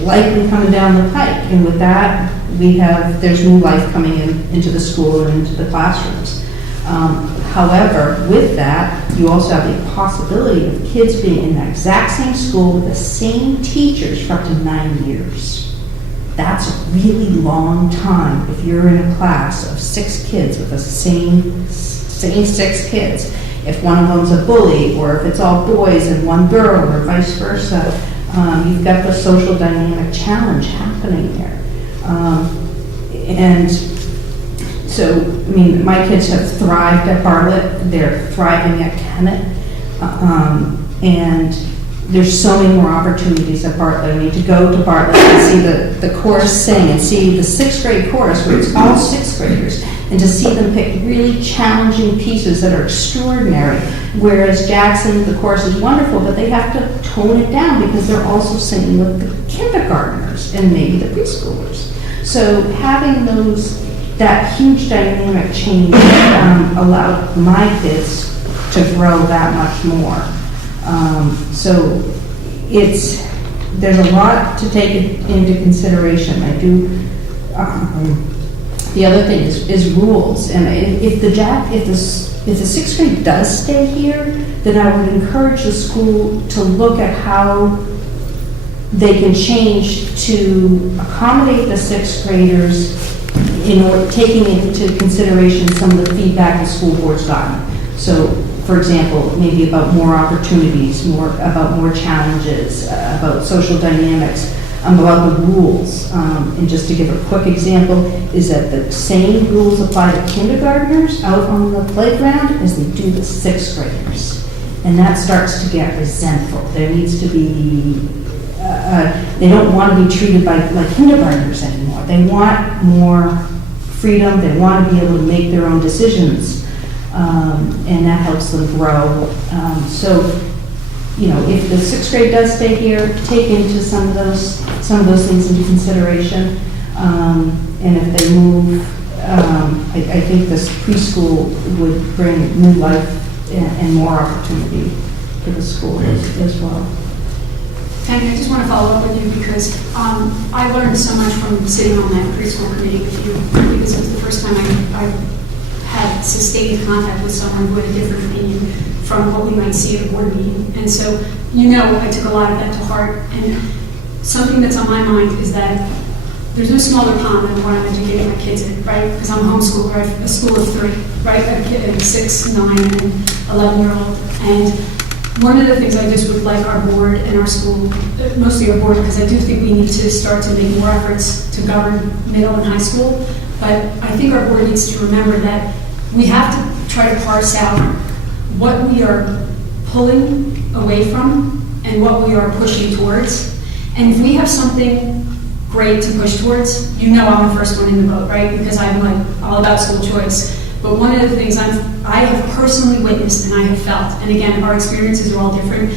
likely coming down the pike. And with that, there's new life coming into the school and into the classrooms. However, with that, you also have the possibility of kids being in that exact same school with the same teachers for up to 9 years. That's a really long time if you're in a class of 6 kids with the same 6 kids. If one of them's a bully, or if it's all boys and one girl, or vice versa, you've got the social dynamic challenge happening there. And so, I mean, my kids have thrived at Bartlett, they're thriving at Kennett, and there's so many more opportunities at Bartlett. I mean, to go to Bartlett and see the chorus sing, and see the 6th grade chorus where it's all 6th graders, and to see them pick really challenging pieces that are extraordinary. Whereas Jackson, the chorus is wonderful, but they have to tone it down because they're also singing with the kindergartners and maybe the preschoolers. So having that huge dynamic change allowed my kids to grow that much more. So there's a lot to take into consideration. I do. The other thing is rules, and if the 6th grade does stay here, then I would encourage the school to look at how they can change to accommodate the 6th graders taking into consideration some of the feedback the school board's gotten. So, for example, maybe about more opportunities, about more challenges, about social dynamics, about the rules. And just to give a quick example, is that the same rules apply to kindergartners out on the playground as they do the 6th graders. And that starts to get resentful. There needs to be, they don't want to be treated like kindergartners anymore. They want more freedom. They want to be able to make their own decisions. and that helps them grow. So, you know, if the sixth grade does stay here, take into some of those things into consideration. And if they move, I think this preschool would bring new life and more opportunity to the school as well. And I just want to follow up with you because I learned so much from sitting on that preschool committee with you, because it was the first time I had sustained contact with someone who had a different opinion from what we might see at a board meeting. And so, you know, I took a lot of that to heart. And something that's on my mind is that there's no smaller pond than what I'm educating my kids in, right? Because I'm homeschooled, right? A school of 3, right? I have a kid, a 6, 9, and 11-year-old. And one of the things I just would like our board and our school, mostly our board, because I do think we need to start to make more efforts to govern middle and high school. But I think our board needs to remember that we have to try to parse out what we are pulling away from and what we are pushing towards. And if we have something great to push towards, you know I'm the first one in the boat, right? Because I'm like all about school choice. But one of the things I have personally witnessed and I have felt, and again, our experiences are all different.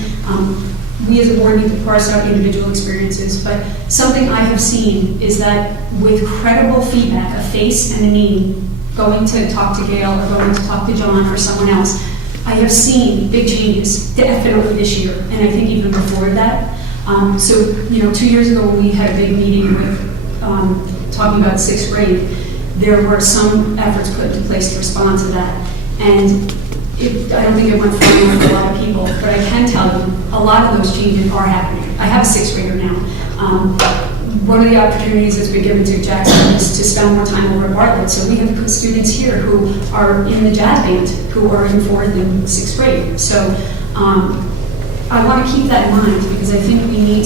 We as a board need to parse out individual experiences, but something I have seen is that with credible feedback, a face and a name, going to talk to Gail or going to talk to John or someone else, I have seen big changes definitely this year, and I think even before that. So, you know, 2 years ago when we had a big meeting with talking about 6th grade, there were some efforts put into place to respond to that. And I don't think it went far enough for a lot of people, but I can tell you a lot of those changes are happening. I have a 6th grader now. One of the opportunities that's been given to Jackson is to spend more time over at Bartlett. So we have students here who are in the jazz band who are in 4th and 6th grade. So I want to keep that in mind because I think we need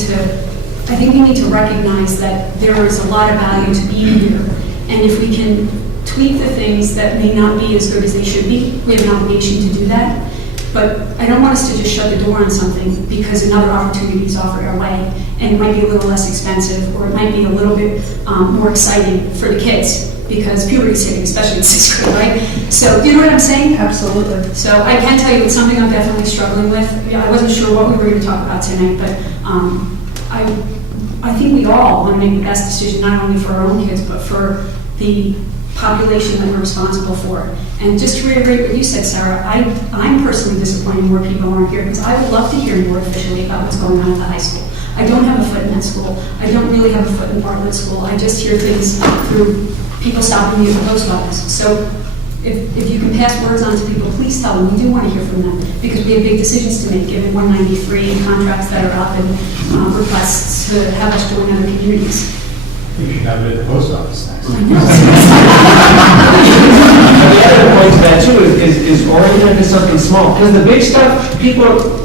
to recognize that there is a lot of value to being here. And if we can tweak the things that may not be as good as they should be, we have an obligation to do that. But I don't want us to just shut the door on something because another opportunity is offered our way, and it might be a little less expensive, or it might be a little bit more exciting for the kids, because puberty is hitting, especially in 6th grade, right? So, you know what I'm saying? Absolutely. So I can tell you it's something I'm definitely struggling with. Yeah, I wasn't sure what we were going to talk about tonight, but I think we all want to make the best decision, not only for our own kids, but for the population that we're responsible for. And just to reiterate what you said, Sarah, I'm personally disappointed more people aren't here because I would love to hear more officially about what's going on at the high school. I don't have a foot in that school. I don't really have a foot in Bartlett School. I just hear things through people stopping me at the post office. So if you can pass words on to people, please tell them. We do want to hear from them because we have big decisions to make given 193 contracts that are up and requests to have us join other communities. You should have it at the post office next. The other point to that too is oriented to something small. Because the big stuff,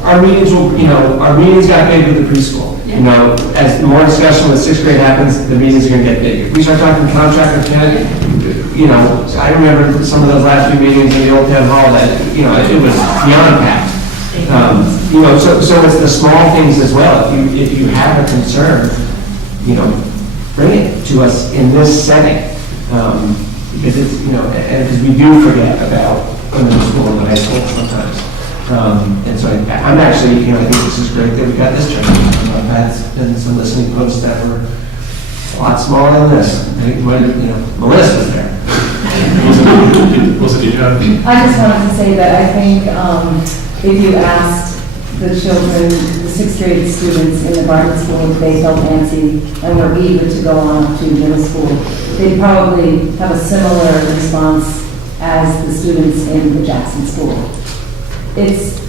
our meetings got big with the preschool. Yeah. You know, as more discussion with 6th grade happens, the meetings are going to get big. If we start talking contract with Ken, you know, I remember some of those last few meetings in the old town hall that, you know, it was beyond packed. You know, so it's the small things as well. If you have a concern, you know, bring it to us in this setting. Because it's, you know, and because we do forget about middle school and high school sometimes. And so I'm actually, you know, I think this is great that we got this training. I've had been some listening posts that were a lot smaller than this. I think, you know, Melissa was there. Was it you? I just wanted to say that I think if you asked the children, the 6th grade students in the Bartlett School, if they felt antsy and were eager to go on to middle school, they'd probably have a similar response as the students in the Jackson School. It's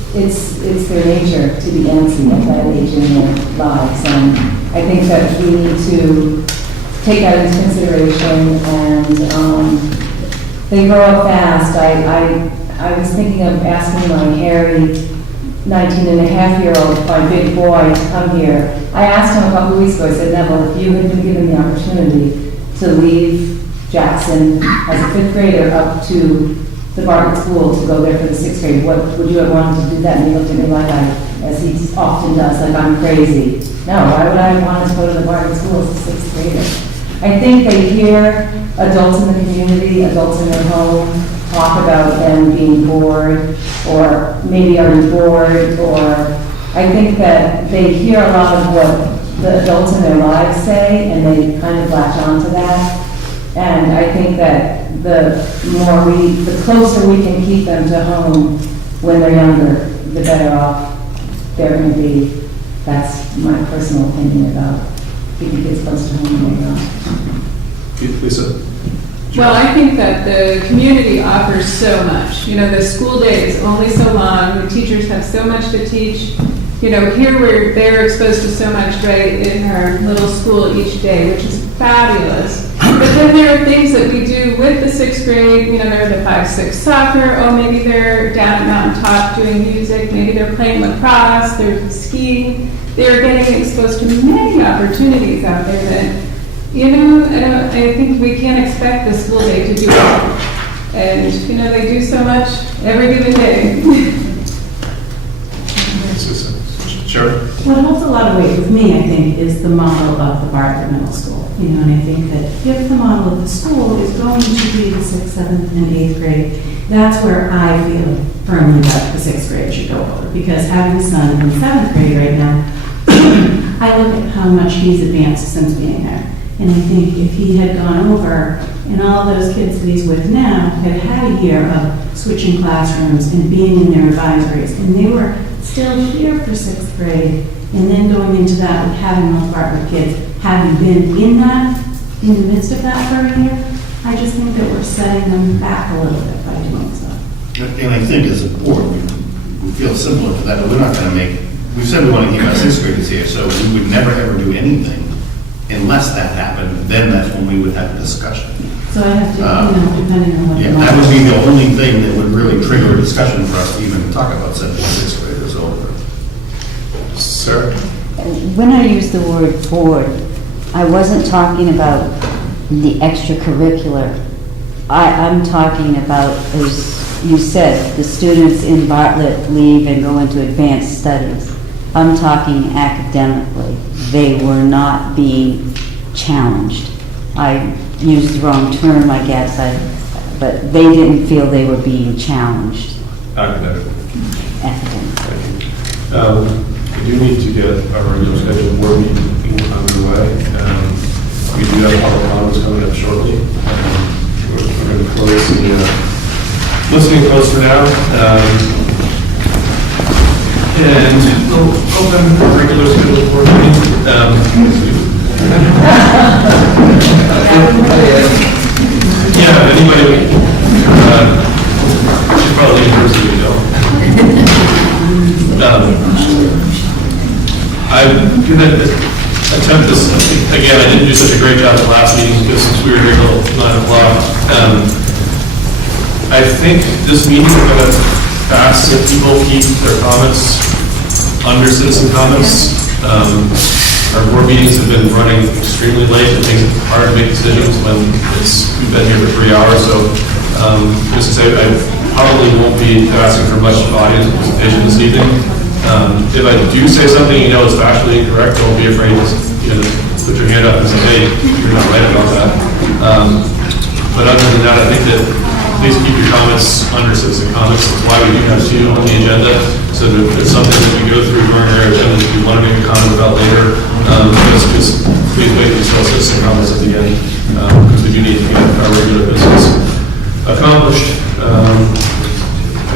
their nature to be antsy at that age in their lives, and I think that we need to take that into consideration. And they grow up fast. I was thinking of asking my hairy 19-and-a-half-year-old, my big boy, to come here. I asked him a couple weeks ago, I said, Neville, if you had been given the opportunity to leave Jackson as a 5th grader up to the Bartlett School to go there for the 6th grade, what would you have wanted to do that? And he looked at me like as he often does, like I'm crazy. No, why would I want to go to the Bartlett School as a 6th grader? I think they hear adults in the community, adults in their home, talk about them being bored, or maybe already bored, or I think that they hear a lot of what the adults in their lives say, and they kind of latch on to that. And I think that the closer we can keep them to home when they're younger, the better off they're going to be. That's my personal opinion about keeping kids close to home when they're young. Lisa? Well, I think that the community offers so much. You know, the school day is only so long, the teachers have so much to teach. You know, here they're exposed to so much right in our little school each day, which is fabulous. But then there are things that we do with the 6th grade, you know, they're the 5-6 soccer, or maybe they're down at Mountain Top doing music, maybe they're playing lacrosse, they're skiing. They're getting exposed to many opportunities out there that, you know, I think we can't expect the school day to do all. And, you know, they do so much every given day. Sure. What holds a lot of weight with me, I think, is the model of the Bartlett Middle School. You know, and I think that if the model of the school is going to be the 6th, 7th, and 8th grade, that's where I feel firmly that the 6th grade should go over. Because having a son in 7th grade right now, I look at how much he's advanced since being there. And I think if he had gone over, and all those kids that he's with now had had a year of switching classrooms and being in their advisories, and they were still here for 6th grade, and then going into that with having those Bartlett kids, having been in the midst of that for a year, I just think that we're setting them back a little bit by doing so. And I think as a board, we feel similar to that, but we're not going to we've said we want to keep our 6th graders here, so we would never ever do anything unless that happened, then that's when we would have a discussion. So I have to, you know, depending on what the That would be the only thing that would really trigger a discussion for us to even talk about sending 6th graders over. Sir? When I use the word board, I wasn't talking about the extracurricular. I'm talking about, as you said, the students in Bartlett leave and go into advanced studies. I'm talking academically. They were not being challenged. I used the wrong term, I guess, but they didn't feel they were being challenged. Academically. Academically. We do need to get our regular scheduled board meeting underway. We do have public comments coming up shortly. We're going to close the listening post for now. And we'll open our regular scheduled board meeting. Yeah, anybody, should probably leave first if you don't. I'm going to attempt this, again, I didn't do such a great job the last meeting because since we were here till 9 o'clock. I think this meeting we're going to ask if people keep their comments under citizen comments. Our board meetings have been running extremely late. It makes it hard to make decisions when we've been here for 3 hours. So just to say, I probably won't be asking for much audience participation this evening. If I do say something you know is factually incorrect, don't be afraid to put your hand up and say, hey, you're not right about that. But other than that, I think that please keep your comments under citizen comments. That's why we do have 2 on the agenda. So that if there's something that we go through during our agenda that you want to make a comment about later, just please wait until citizen comments at the end, because we do need to get our regular business accomplished.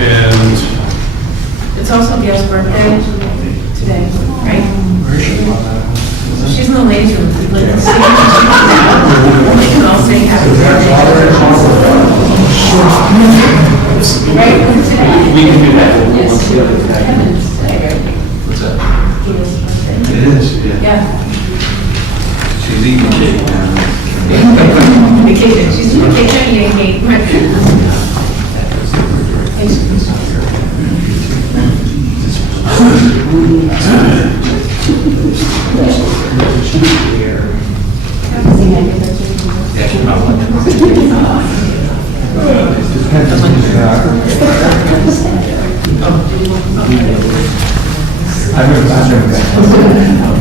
And it's also Gail's birthday today, right? She's in the ladies' room. We can all sing happy birthday. Right? We can do that. Yes. what's that? It is, yeah. Yeah. She's eating cake now. Vacation. She's doing vacation eating cake. I remember that.